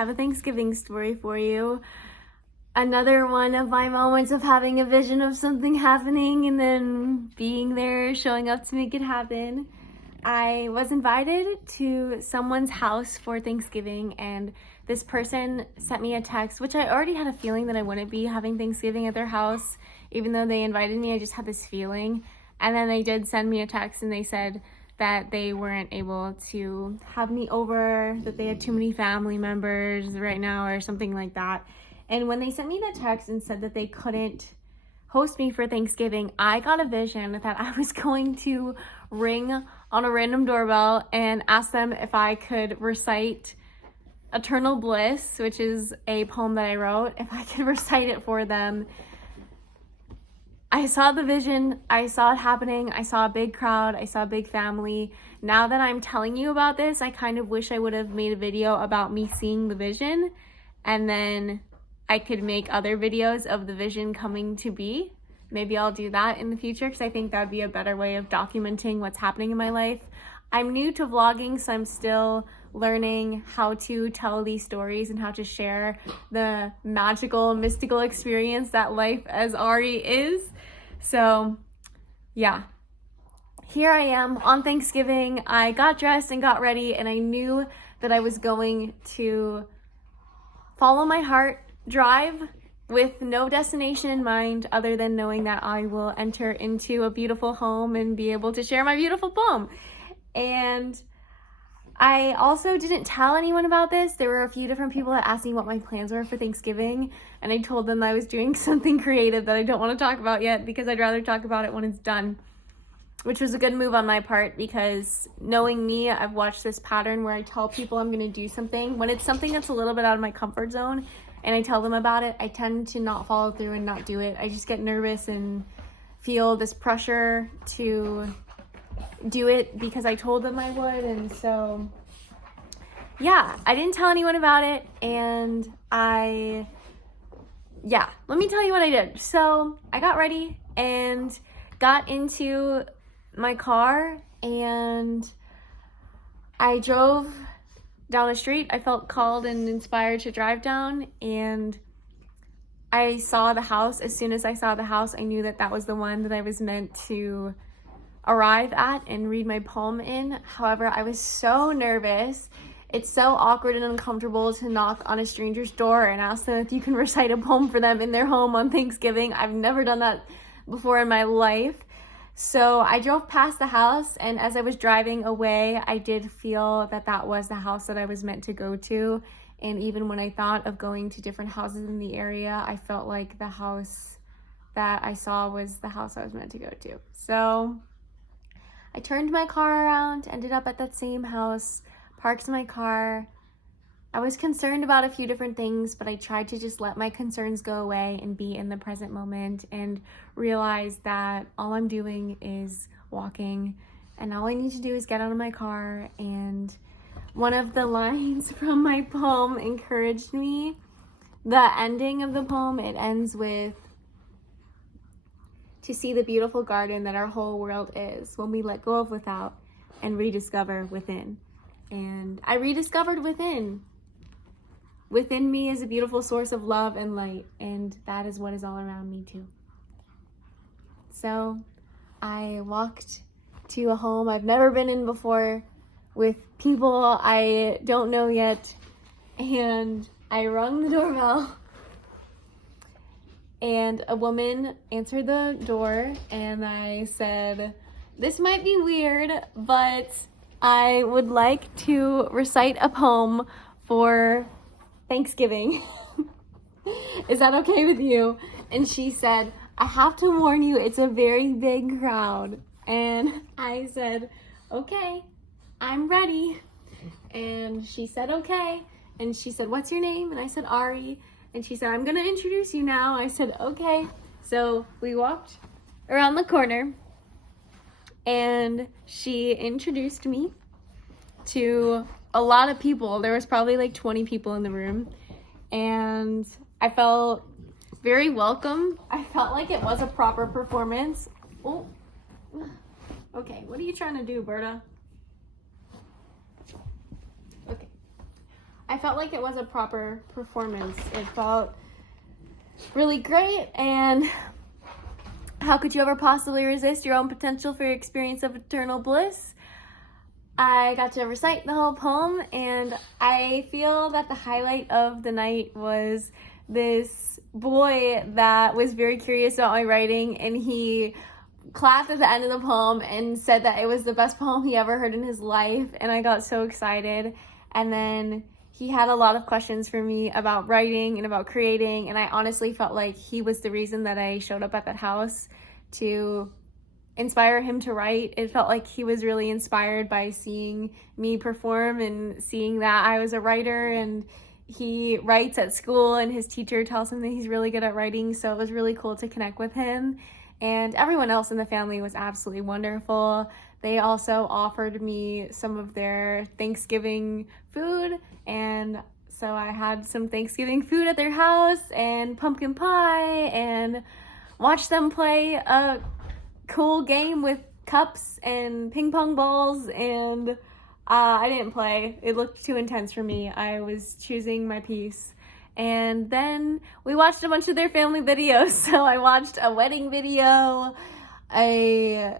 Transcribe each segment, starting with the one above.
I have a Thanksgiving story for you. Another one of my moments of having a vision of something happening and then being there, showing up to make it happen. I was invited to someone's house for Thanksgiving, and this person sent me a text, which I already had a feeling that I wouldn't be having Thanksgiving at their house. Even though they invited me, I just had this feeling. And then they did send me a text and they said that they weren't able to have me over, that they had too many family members right now or something like that. And when they sent me the text and said that they couldn't host me for Thanksgiving, I got a vision that I was going to ring on a random doorbell and ask them if I could recite Eternal Bliss, which is a poem that I wrote, if I could recite it for them. I saw the vision, I saw it happening, I saw a big crowd, I saw a big family. Now that I'm telling you about this, I kind of wish I would have made a video about me seeing the vision, and then I could make other videos of the vision coming to be. Maybe I'll do that in the future because I think that would be a better way of documenting what's happening in my life. I'm new to vlogging, so I'm still learning how to tell these stories and how to share the magical, mystical experience that life as Ari is. So yeah, here I am on Thanksgiving. I got dressed and got ready, and I knew that I was going to follow my heart, drive with no destination in mind other than knowing that I will enter into a beautiful home and be able to share my beautiful poem. And I also didn't tell anyone about this. There were a few different people that asked me what my plans were for Thanksgiving, and I told them I was doing something creative that I don't want to talk about yet because I'd rather talk about it when it's done, which was a good move on my part because knowing me, I've watched this pattern where I tell people I'm going to do something. When it's something that's a little bit out of my comfort zone and I tell them about it, I tend to not follow through and not do it. I just get nervous and feel this pressure to do it because I told them I would. And so yeah, I didn't tell anyone about it, and let me tell you what I did. So I got ready and got into my car and I drove down a street I felt called and inspired to drive down, and I saw the house. As soon as I saw the house, I knew that that was the one that I was meant to arrive at and read my poem in. However, I was so nervous. It's so awkward and uncomfortable to knock on a stranger's door and ask them if you can recite a poem for them in their home on Thanksgiving. I've never done that before in my life. So I drove past the house, and as I was driving away, I did feel that that was the house that I was meant to go to. And even when I thought of going to different houses in the area, I felt like the house that I saw was the house I was meant to go to. So I turned my car around, ended up at that same house, parked my car. I was concerned about a few different things, but I tried to just let my concerns go away and be in the present moment and realize that all I'm doing is walking and all I need to do is get out of my car. And one of the lines from my poem encouraged me. The ending of the poem, it ends with, "To see the beautiful garden that our whole world is when we let go of without and rediscover within." And I rediscovered within. Within me is a beautiful source of love and light, and that is what is all around me too. So I walked to a home I've never been in before with people I don't know yet, and I rung the doorbell, and a woman answered the door, and I said, "This might be weird, but I would like to recite a poem for Thanksgiving. Is that okay with you?" And she said, "I have to warn you, it's a very big crowd." And I said, "Okay, I'm ready." And she said, "Okay." And she said, "What's your name?" And I said, "Ari." And she said, "I'm gonna introduce you now." I said, "Okay." So we walked around the corner and she introduced me to a lot of people. There was probably like 20 people in the room, and I felt very welcome. I felt like it was a proper performance. Oh, okay. What are you trying to do, Berta? Okay. I felt like it was a proper performance. It felt really great, and how could you ever possibly resist your own potential for your experience of eternal bliss? I got to recite the whole poem, and I feel that the highlight of the night was this boy that was very curious about my writing, and he clapped at the end of the poem and said that it was the best poem he ever heard in his life, and I got so excited. And then he had a lot of questions for me about writing and about creating, and I honestly felt like he was the reason that I showed up at that house to inspire him to write. It felt like he was really inspired by seeing me perform and seeing that I was a writer, and he writes at school and his teacher tells him that he's really good at writing, so it was really cool to connect with him. And everyone else in the family was absolutely wonderful. They also offered me some of their Thanksgiving food, and so I had some Thanksgiving food at their house and pumpkin pie, and watched them play a cool game with cups and ping pong balls, and I didn't play. It looked too intense for me. I was choosing my piece. And then we watched a bunch of their family videos. So I watched a wedding video, a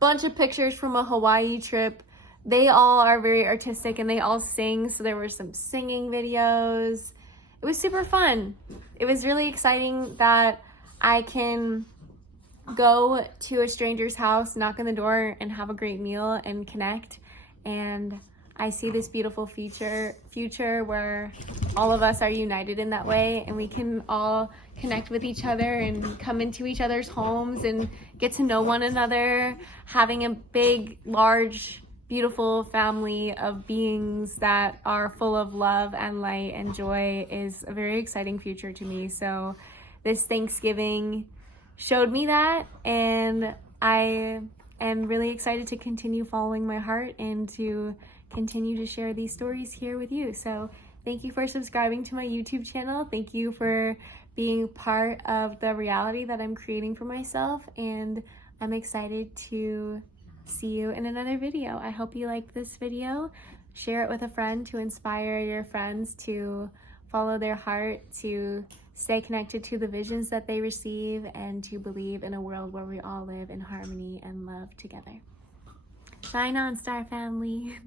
bunch of pictures from a Hawaii trip. They all are very artistic and they all sing, so there were some singing videos. It was super fun. It was really exciting that I can go to a stranger's house, knock on the door, and have a great meal and connect. And I see this beautiful future where all of us are united in that way, and we can all connect with each other and come into each other's homes and get to know one another. Having a big, large, beautiful family of beings that are full of love and light and joy is a very exciting future to me. So this Thanksgiving showed me that, and I am really excited to continue following my heart and to continue to share these stories here with you. So thank you for subscribing to my YouTube channel. Thank you for being part of the reality that I'm creating for myself, and I'm excited to see you in another video. I hope you liked this video. Share it with a friend to inspire your friends to follow their heart, to stay connected to the visions that they receive, and to believe in a world where we all live in harmony and love together. Shine on, Star Family.